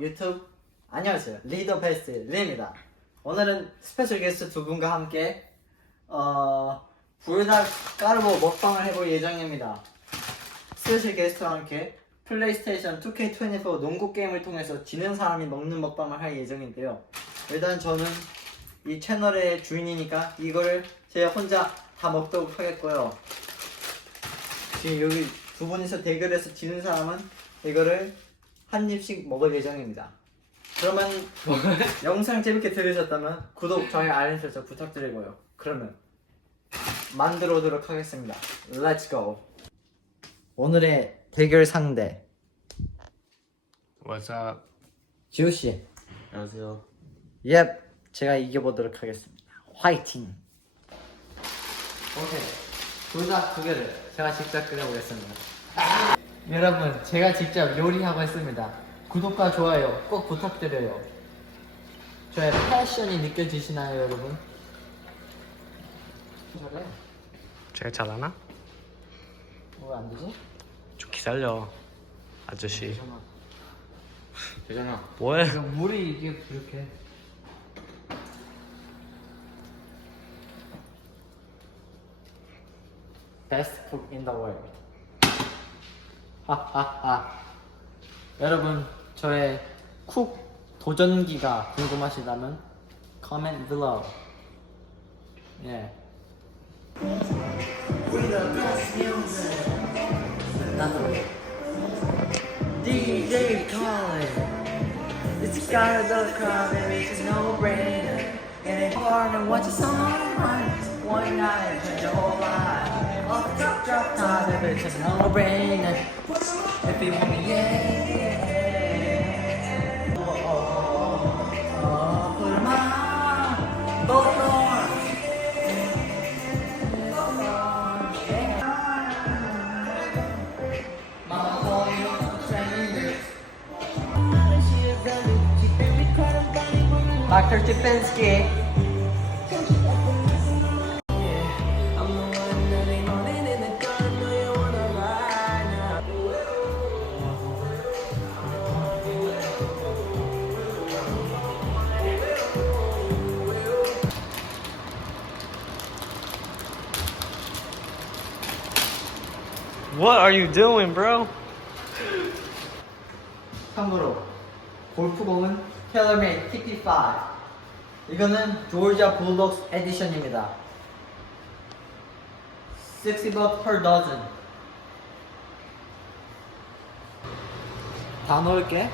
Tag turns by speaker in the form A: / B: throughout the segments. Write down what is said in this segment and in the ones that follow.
A: 유튜브? 안녕하세요 리더 베스트 리입니다. 오늘은 스페셜 게스트 두 분과 함께 어 불닭 까르보 먹방을 해볼 예정입니다. 스페셜 게스트와 함께 플레이스테이션 2K24 농구 게임을 통해서 지는 사람이 먹는 먹방을 할 예정인데요. 일단 저는 이 채널의 주인이니까 이거를 제가 혼자 다 먹도록 하겠고요. 지금 여기 두 분이서 대결해서 지는 사람은 이거를 한 입씩 먹을 예정입니다. 그러면 영상 재밌게 들으셨다면 구독, 좋아요, 알림 설정 부탁드리고요. 그러면 만들어 오도록 하겠습니다. Let's go. 오늘의 대결 상대
B: What's up?
A: 지우 씨.
B: 안녕하세요.
A: Yep, 제가 이겨보도록 하겠습니다. 화이팅. 오케이. 불닭 두 개를 제가 직접 끓여보겠습니다. 여러분, 제가 직접 요리하고 있습니다. 구독과 좋아요 꼭 부탁드려요. 저의 패션이 느껴지시나요, 여러분? 잘해.
B: 제가 잘하나?
A: 왜 안 되지?
B: 좀 기다려. 아저씨.
A: 잠깐만.
B: 되잖아. 뭐해?
A: 이거 물이 이게 부족해. Best cook in the world. 여러분 저의 쿡 도전기가 궁금하시다면 comment below. 예. DJ Khaled. It's got the crowd and it's a no-brainer. And it's hard to watch a song once, one night, change your whole life. Off the drop, drop top, it's a no-brainer. If if they Dr. Tipinski.
B: What are you doing, bro?
A: 참고로 골프공은 텔러메이 TP5 이거는 조지아 블록스 에디션입니다 60baht per dozen 다 넣을게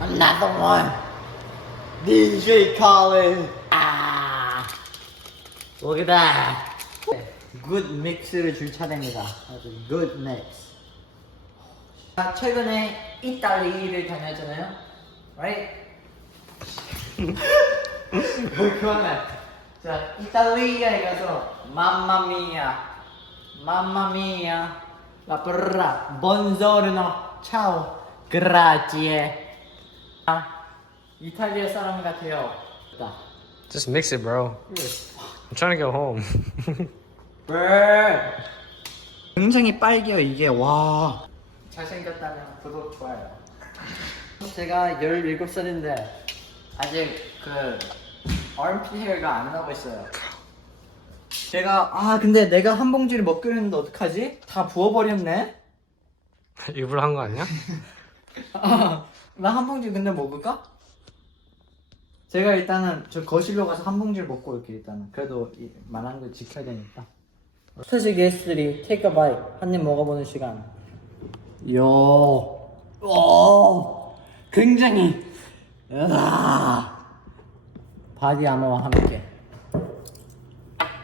A: Another one DJ Khaled 아 Look at that Good mix를 줄 차례입니다 아주 good mix 아, 최근에 이탈리를 다녔잖아요. Right? 그만해. 자, 이탈리아에 가서 맘마미야, 맘마미야, 라브라, 본조르노, 차오, 그라지에. 아, 이탈리아 사람 같아요. 자,
B: Just mix it, bro. I'm trying to go home.
A: bird. 굉장히 빨개요 이게 와. 잘생겼다면 구독 좋아요. 제가 17살인데 아직 그 armpit hair가 안 나고 있어요. 제가 아 근데 내가 한 봉지를 먹기로 했는데 어떡하지? 다 부어버렸네.
B: 일부러 한 거 아니야?
A: 나 한 봉지 근데 먹을까? 제가 일단은 저 거실로 가서 한 봉지를 먹고 올게 일단은 그래도 이 말한 거 지켜야 되니까 스페셜 게스트들이 테이크 바이 한입 먹어보는 시간. 요, 오, 굉장히 으아, 바디 아머와 함께.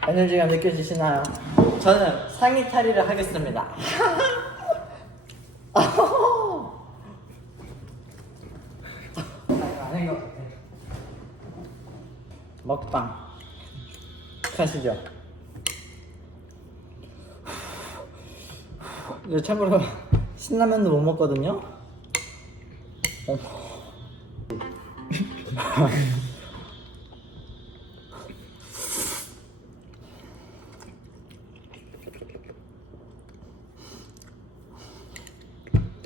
A: 에너지가 느껴지시나요? 저는 상의 탈의를 하겠습니다. 아닌 것 같아. 먹방. 가시죠. 참고로 신라면도 못 먹거든요. 어. 아,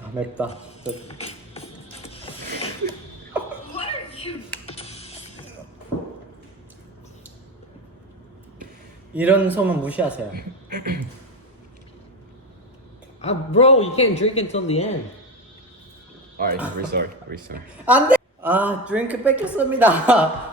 A: 아, 맵다. 이런 소문 무시하세요.
B: Ah, bro, you can't drink until the end.
C: Alright, restart, restart.
A: 안 돼! 아, 드링크 뺏겼습니다.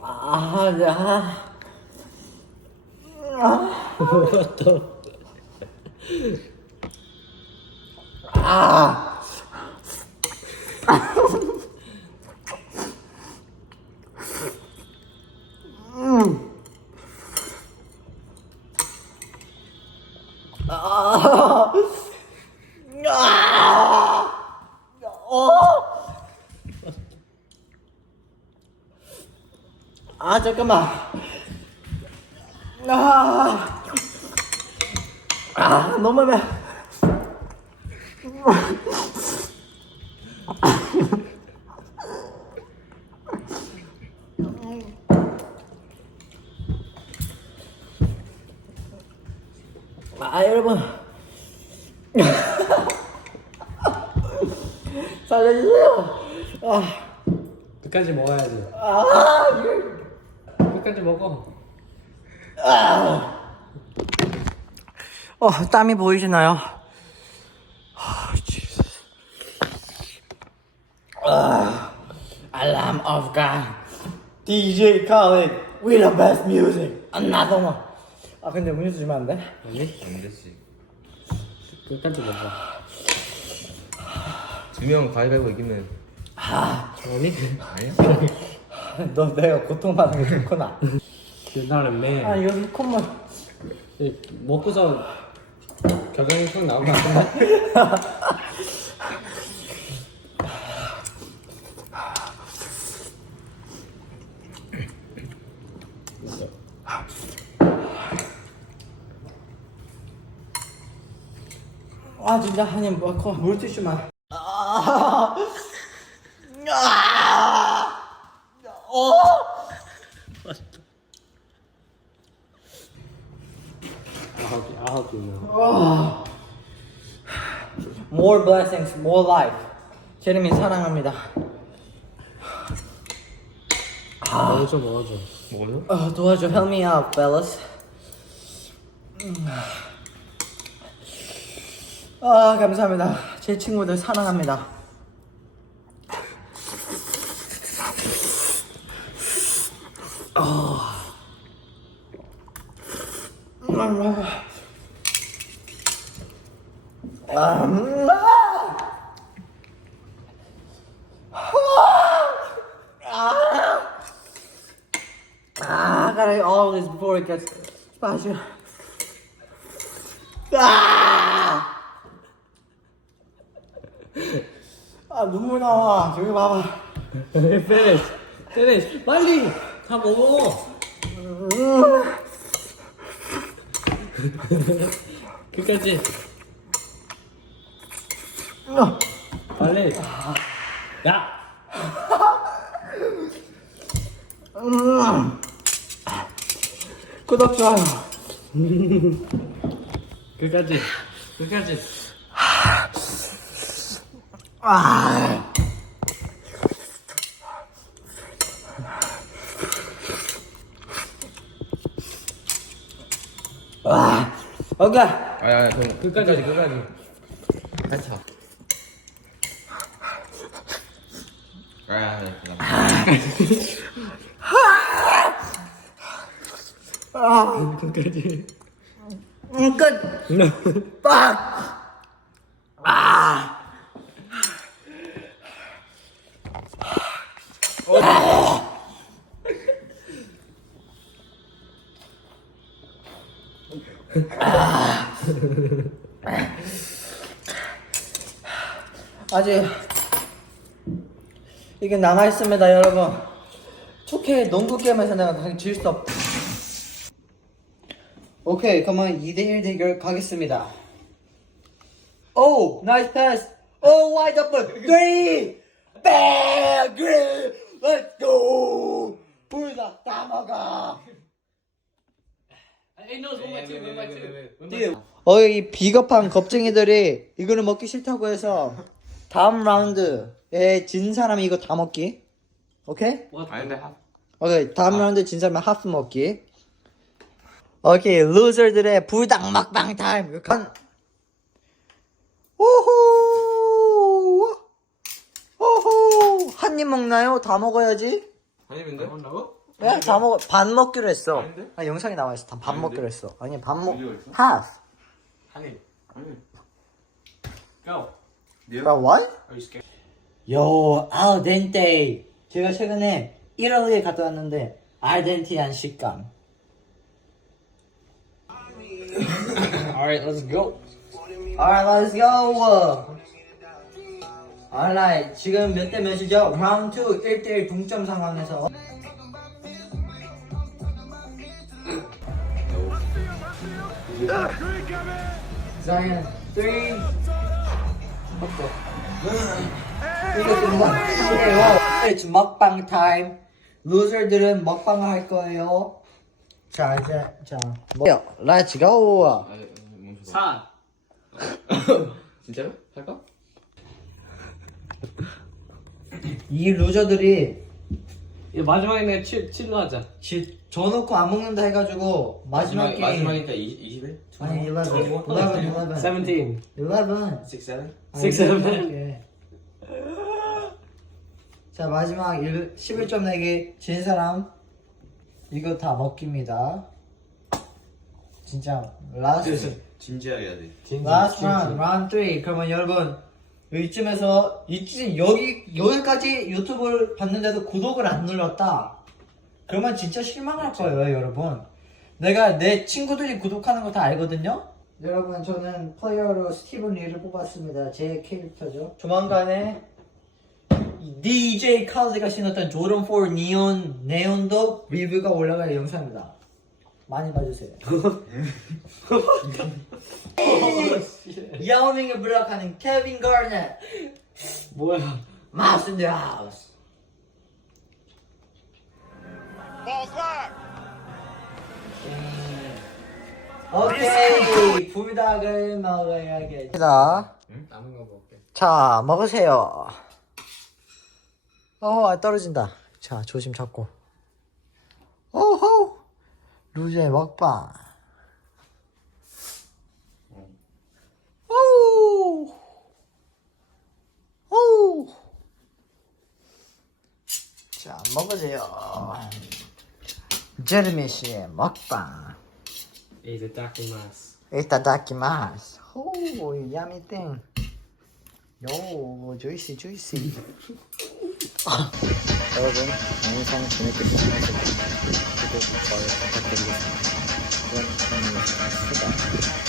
A: 아, 야.
B: what the?
A: 아. 아. 잠깐만. 아. 아 너무 매. 아 여러분 살려주세요 아,
B: 끝까지 먹어야지.
A: 아,
B: 끝까지 먹어.
A: 어 땀이 보이시나요? 아, Jesus. 아, Alarm of God DJ Khaled We the best music Another one 아 근데 음료수 주면 안 돼?
B: 아니?
C: 안 됐지.
B: 끝까지 먹어.
C: 두명 가위바위보 이기면
B: 아니?
C: 아니야?
A: 너 내가 고통받는 게 좋구나
B: You're not a man.
A: 아 여기 콧물
B: 이, 먹고서 겨드랑이 턱 나올 것 같은
A: 아 진짜 한입 먹고 물티슈만 아, 아, 어.
B: Now.
A: More blessings, more life. 제레미 사랑합니다.
B: 먹어줘, 먹어줘.
C: 먹어요?
A: 어, 도와줘, help me out, fellas. 음. 아 감사합니다. 제 친구들 사랑합니다. 아, 음, 아. Ah, I gotta eat all this before it gets spicy. 아! 아 눈물 나와. 저기 봐봐.
B: finish. finish. 빨리! 다 먹어! 끝까지.
A: 어.
B: 빨리. 야!
A: 음. 구독 좋아요.
B: 끝까지. 끝까지.
A: 아. 와. 오케이.
C: 아야 그럼
B: 끝까지, 끝까지.
C: 한차. 아, 네, 그다음.
A: 아.
B: 끝까지.
A: 음, 끝. 빡. 아. 아직 이게 남아 있습니다, 여러분. 촉해 농구 게임에서 내가 당연히 질수 없. 오케이, 그러면 2대1 대결 가겠습니다. Oh, nice pass. Oh, wide open. Green. Bang, green. Let's go. 불다 다 먹어.
B: Hey, knows one by two, one by two. One by
A: 띠. 어, 이 비겁한 겁쟁이들이 이거는 먹기 싫다고 해서 다음 라운드에 진 사람이 이거 다 먹기. 오케이?
C: 아닌데 하.
A: 오케이. 다음 라운드 진 사람은 하프 먹기. 오케이. 루저들의 불닭 먹방 타임. 간. 오호. 오호. 한 입 먹나요? 다 먹어야지. 예, 다 먹어. 반 먹기로 했어.
C: 아닌데?
A: 아, 영상이 나와 있어. 반
C: 아닌데?
A: 먹기로 했어. 아니, 반 먹.
C: 어디가 있어?
A: half.
B: Honey,
C: 아니.
B: go.
A: Bro, what?
B: Are you scared?
A: 요, 알덴테. 제가 최근에 이라리에 갔다 왔는데 알덴티한 식감.
B: Alright, let's go.
A: Alright, let's go. Alright, 지금 몇 대 몇이죠? 라운드 2 1대1 동점 상황에서 Zion 3 이거 좀 먹게요. It's 먹방 타임. 루저들은 먹방을 할 거예요. 자 이제 자 뭐요? Let's go.
C: 아, 멈춰봐.
B: 4.
C: 진짜로? 할까?
A: 이 루저들이
B: 야, 마지막에 내가 7, 7로 하자.
A: 지, 져놓고 안 먹는다 해가지고 마지막 게임
C: 마지막이니까 20, 21?
A: 아니 11 11 11
B: 17.
A: 11
C: 6, 7?
A: 아니,
B: 6, 7.
A: 오케이. 자 마지막 1, 11점 내기 진 사람 이거 다 먹깁니다 진짜 라스트
C: 진지하게 해야 돼.
A: 라스트 라운드 라운드 3 그러면 여러분 이쯤에서 이쯤 여기 여기까지 유튜브를 봤는데도 구독을 안 눌렀다. 그러면 진짜 실망할 거예요 여러분. 내가 내 친구들이 구독하는 거 다 알거든요? 여러분 저는 플레이어로 스티븐 리를 뽑았습니다. 제 캐릭터죠. 조만간에 DJ 카즈가 신었던 조던 4 니온 네온도 리뷰가 올라갈 영상입니다 많이 봐주세요. 야오밍을 블락하는 케빈 가넷.
B: 뭐야?
A: 마우스 인더 하우스 오케이. 불닭을 먹어야겠다
B: 남은 거 먹게.
A: 자 먹으세요. 어 떨어진다. 자 조심 잡고. 오호 루즈의 먹방. 오! 오. 자 먹으세요. 제르미 씨의 먹방.
B: Mass.
A: 이따다키마스 오 야미 땡. 요 주이시 주이시 여러분 영상 재밌게 구 독, 좋아요 부탁드리겠습니다 그럼 저는 수다